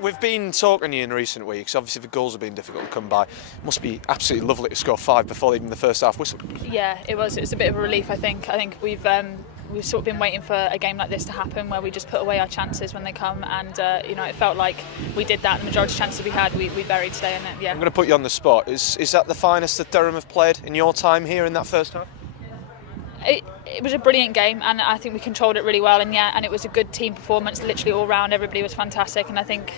We've been talking to you in recent weeks. Obviously, the goals have been difficult to come by. It must be absolutely lovely to score 5 before even the first half whistle. Yeah, it was. It was a bit of a relief. I think we've sort of been waiting for a game like this to happen, where we just put away our chances when they come, and it felt like we did that. The majority of chances we had, we buried today. And yeah, I'm going to put you on the spot. Is that the finest that Durham have played in your time here in that first half? It was a brilliant game, and I think we controlled it really well. And it was a good team performance, literally all round. Everybody was fantastic, and I think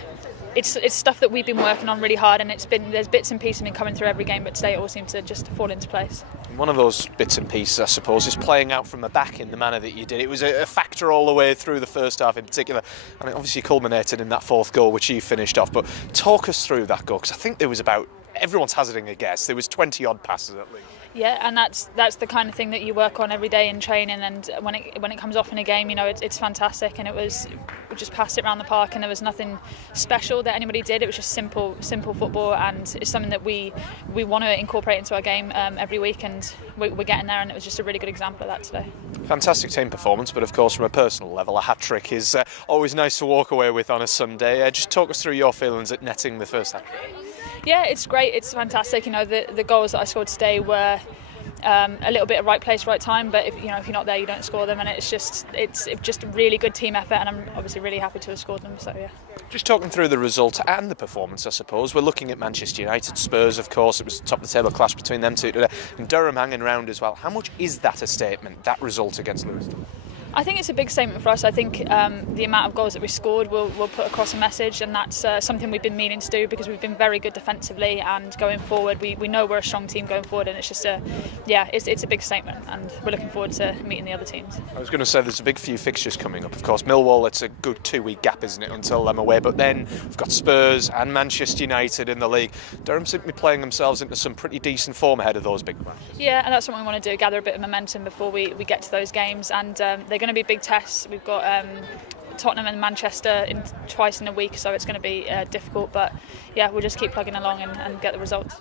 it's stuff that we've been working on really hard. And there's bits and pieces been coming through every game, but today it all seemed to just fall into place. One of those bits and pieces, I suppose, is playing out from the back in the manner that you did. It was a factor all the way through the first half in particular, and it obviously culminated in that fourth goal, which you finished off. But talk us through that goal, because I think there was everyone's hazarding a guess, there was 20 odd passes at least. Yeah, and that's the kind of thing that you work on every day in training, and when it comes off in a game, it's fantastic. And we just passed it around the park, and there was nothing special that anybody did. It was just simple football, and it's something that we want to incorporate into our game every week, and we're getting there. And it was just a really good example of that today. Fantastic team performance, but of course from a personal level, a hat-trick is always nice to walk away with on a Sunday. Just talk us through your feelings at netting the first hat-trick. Yeah, it's great. It's fantastic. The goals that I scored today were a little bit of right place, right time. But if you're not there, you don't score them. And it's just a really good team effort. And I'm obviously really happy to have scored them. So yeah. Just talking through the result and the performance, I suppose. We're looking at Manchester United, Spurs, of course. It was top of the table clash between them two today, and Durham hanging around as well. How much is that a statement? That result against Lewes? I think it's a big statement for us. I think the amount of goals that we scored will put across a message, and that's something we've been meaning to do, because we've been very good defensively, and going forward we know we're a strong team going forward, and it's just it's a big statement, and we're looking forward to meeting the other teams. I was going to say there's a big few fixtures coming up. Of course, Millwall, it's a good 2-week gap, isn't it, until them away, but then we've got Spurs and Manchester United in the league. Durham seem to be playing themselves into some pretty decent form ahead of those big matches. Yeah, and that's what we want to do, gather a bit of momentum before we get to those games, and they're going to be big tests. We've got Tottenham and Manchester twice in a week, so it's going to be difficult, but yeah, we'll just keep plugging along and get the results.